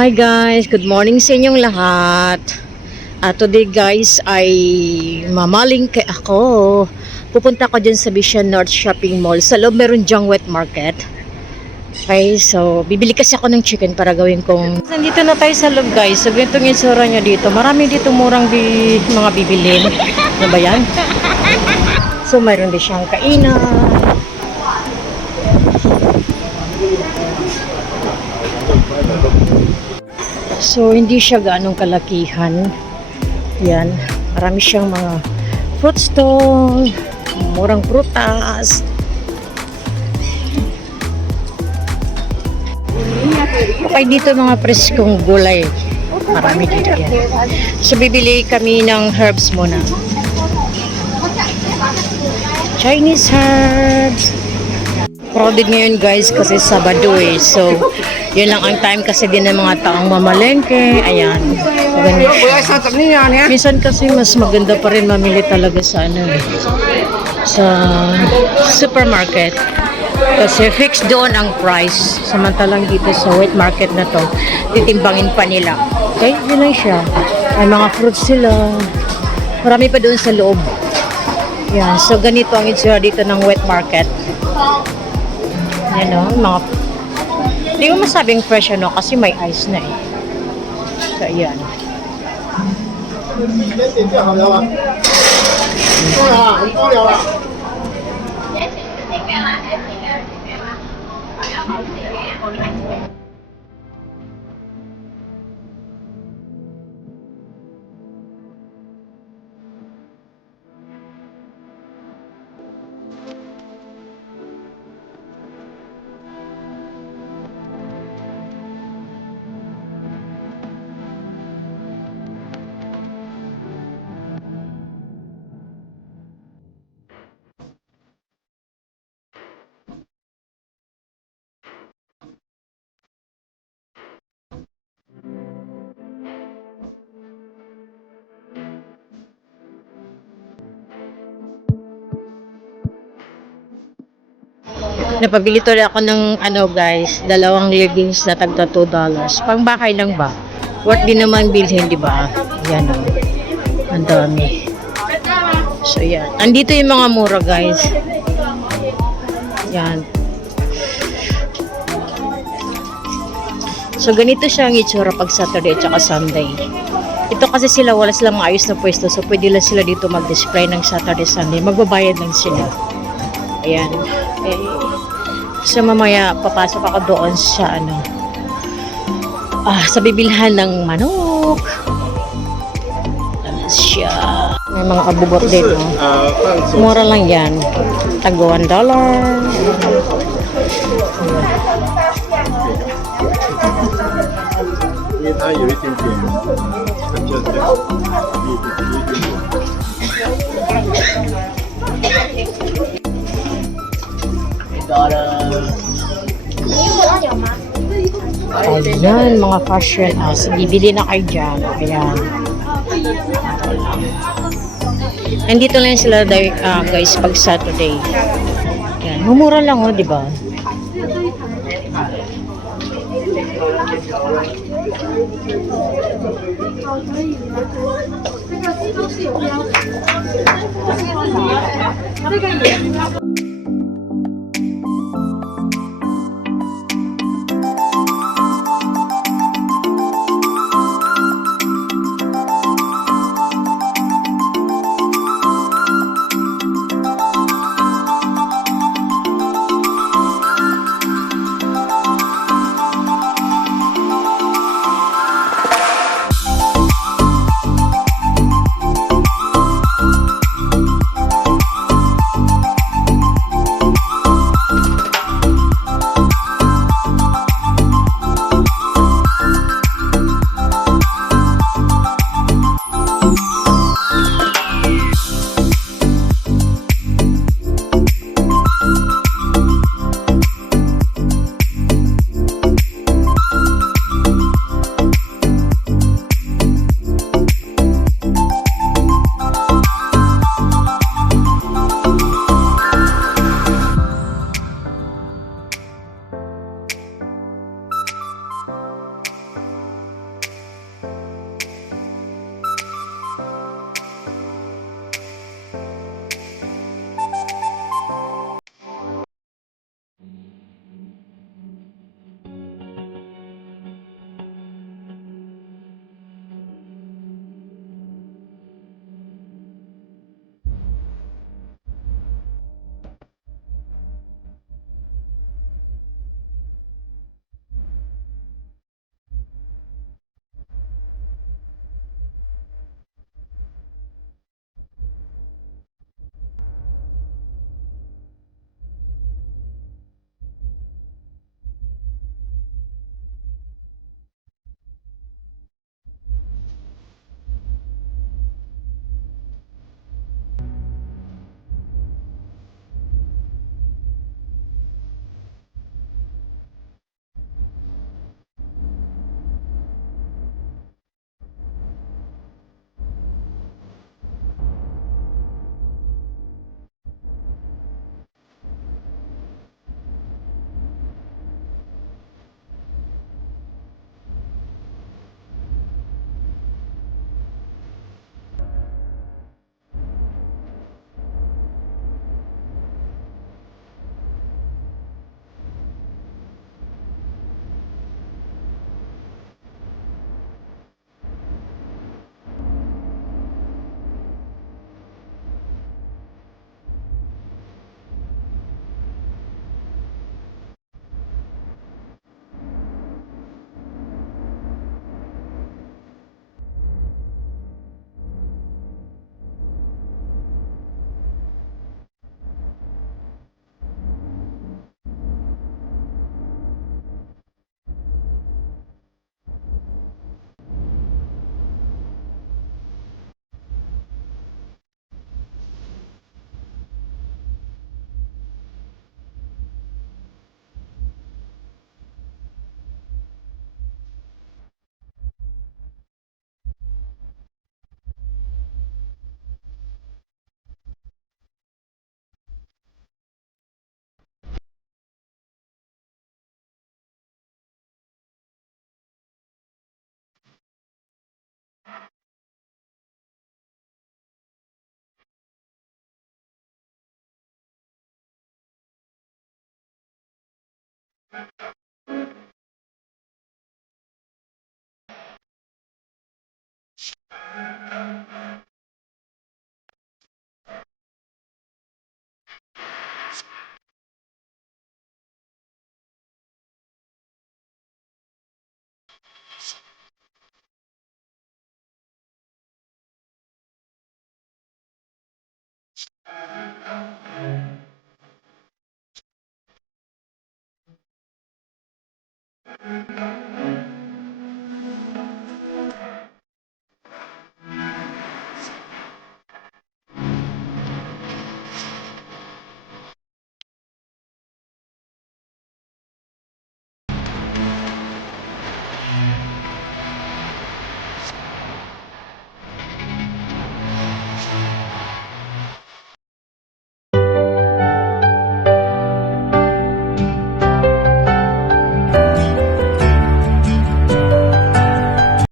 Hi guys, good morning sa inyong lahat. Today guys ay mamalingke ako. Pupunta ko dyan sa Vision North Shopping Mall. Sa loob meron dyang wet market. Okay, so bibili kasi ako ng chicken para gawin kong... Nandito na tayo sa loob guys. So ganito yung itsura niya dito. Marami dito murang mga bibilin. Ano ba yan? So mayroon din siyang kainan. So, hindi siya gaanong kalakihan. Yan. Marami siyang mga fruit stall, murang prutas. Okay, dito mga preskong gulay. Marami dito yan. So, bibili kami ng herbs muna. Chinese herbs. Crowded ngayon guys kasi Sabado eh. So, yun lang ang time kasi din ng mga taong mamalengke. Ayan. Minsan kasi mas maganda pa rin mamili talaga sa sa supermarket. Kasi fixed doon ang price. Samantalang dito sa wet market na to, titimbangin pa nila. Okay? Yun lang siya. May mga fruits sila. Marami pa doon sa loob. Yan. So, ganito ang itsura dito ng wet market. Yan o, mga... Hindi ko masabing fresh kasi may ice na eh. So, ayan. Napabili tuloy ako ng guys, dalawang leggings na tagta $2. Pang bahay lang ba? Worth din naman bilhin, di ba? Yan o. Ang dami. So yan. Andito yung mga mura guys. Yan. So ganito siya ang itsura pag Saturday at saka Sunday. Ito kasi sila wala silang maayos na pwesto, so pwede lang sila dito mag-display ng Saturday, Sunday. Magbabayad lang sila. Ayan. So mamaya papasok ako doon sa sa bibilhan ng manok. Ano siya? May mga kabubot din, no? Mura lang yan. Tag $1. Ayan, mga fashion house. Bibili na kayo dyan. Ayan. Nandito lang sila guys pag Saturday. Ayan. Mumura lang di ba?